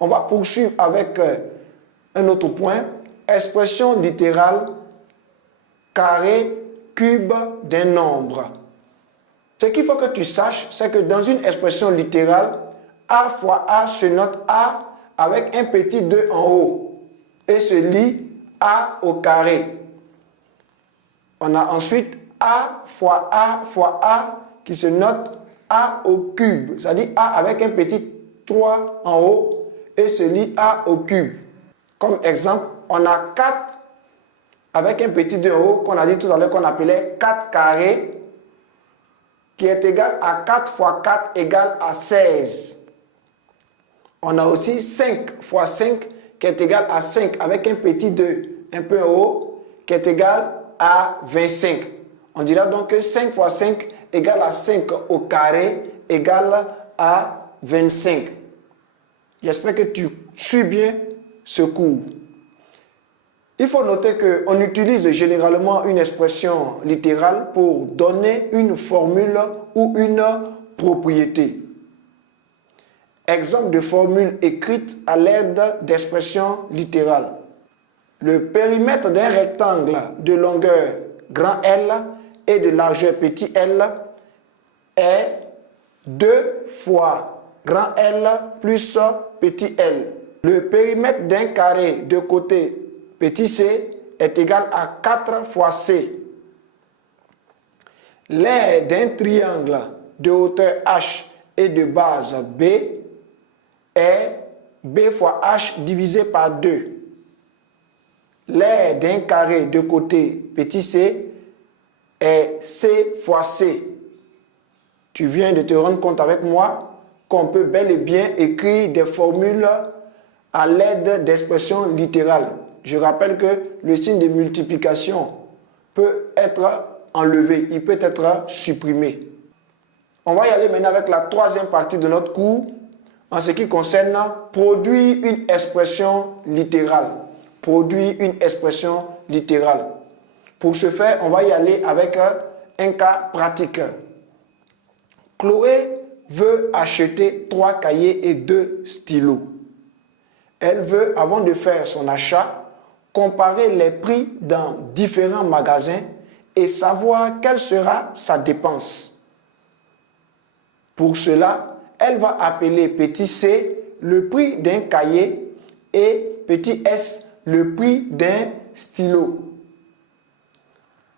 On va poursuivre avec un autre point. Expression littérale, carré, cube d'un nombre. Ce qu'il faut que tu saches, c'est que dans une expression littérale, A fois A se note A avec un petit 2 en haut et se lit A au carré. On a ensuite A fois A qui se note A au cube, c'est-à-dire A avec un petit 3 en haut et se lit A au cube. Comme exemple, on a 4 avec un petit 2 en haut qu'on a dit tout à l'heure qu'on appelait 4 carré qui est égal à 4 fois 4 égale à 16. On a aussi 5 fois 5 qui est égal à 5 avec un petit 2 un peu en haut qui est égal à 25. On dira donc que 5 fois 5 égale à 5 au carré égale à 25. J'espère que tu suis bien ce cours. Il faut noter qu'on utilise généralement une expression littérale pour donner une formule ou une propriété. Exemple de formule écrite à l'aide d'expressions littérales. Le périmètre d'un rectangle de longueur grand L et de largeur petit l est 2 fois grand L plus petit l. Le périmètre d'un carré de côté petit c est égal à 4 fois c. L'aire d'un triangle de hauteur h et de base b est b fois h divisé par 2. L'aire d'un carré de côté petit c est c fois c. Tu viens de te rendre compte avec moi qu'on peut bel et bien écrire des formules à l'aide d'expressions littérales. Je rappelle que le signe de multiplication peut être enlevé, il peut être supprimé. On va y aller maintenant avec la troisième partie de notre cours en ce qui concerne produire une expression littérale. Produire une expression littérale. Pour ce faire, on va y aller avec un cas pratique. Chloé veut acheter 3 cahiers et 2 stylos. Elle veut, avant de faire son achat, comparer les prix dans différents magasins et savoir quelle sera sa dépense. Pour cela, elle va appeler petit c le prix d'un cahier et petit s le prix d'un stylo.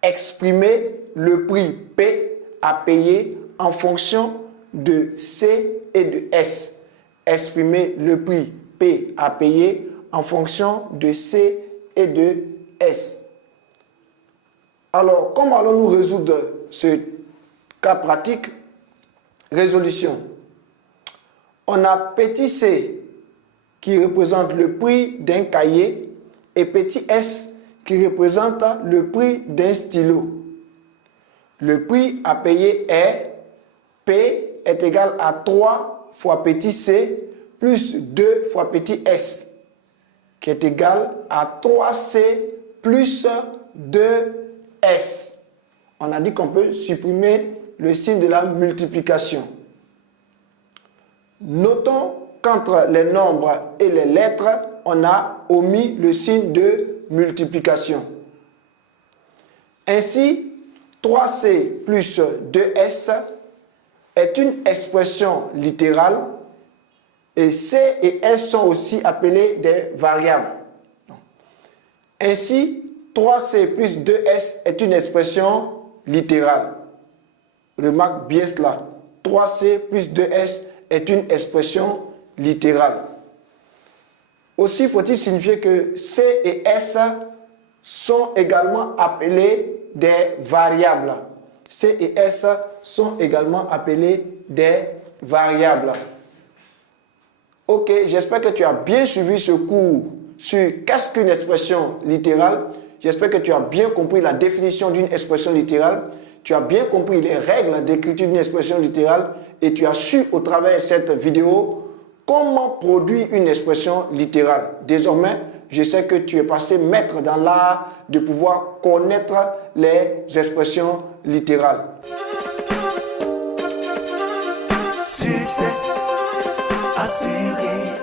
Exprimer le prix P à payer en fonction de C et de S. Exprimer le prix P à payer en fonction de C et de S. Alors, comment allons-nous résoudre ce cas pratique? Résolution. On a petit c qui représente le prix d'un cahier et petit s qui représente le prix d'un stylo. Le prix à payer est P est égal à 3 fois petit c plus 2 fois petit s qui est égal à 3c plus 2s. On a dit qu'on peut supprimer le signe de la multiplication. Notons qu'entre les nombres et les lettres, on a omis le signe de multiplication. Ainsi, 3c plus 2s est une expression littérale et c et s sont aussi appelés des variables. Ainsi, 3c plus 2s est une expression littérale. Remarque bien cela. 3c plus 2s est une expression littérale. Aussi faut-il signifier que c et s sont également appelés des variables. C et s sont également appelés des variables. Ok, j'espère que tu as bien suivi ce cours sur qu'est-ce qu'une expression littérale. J'espère que tu as bien compris la définition d'une expression littérale. Tu as bien compris les règles d'écriture d'une expression littérale et tu as su au travers de cette vidéo comment produire une expression littérale. Désormais, je sais que tu es passé maître dans l'art de pouvoir connaître les expressions littérales. Succès assuré.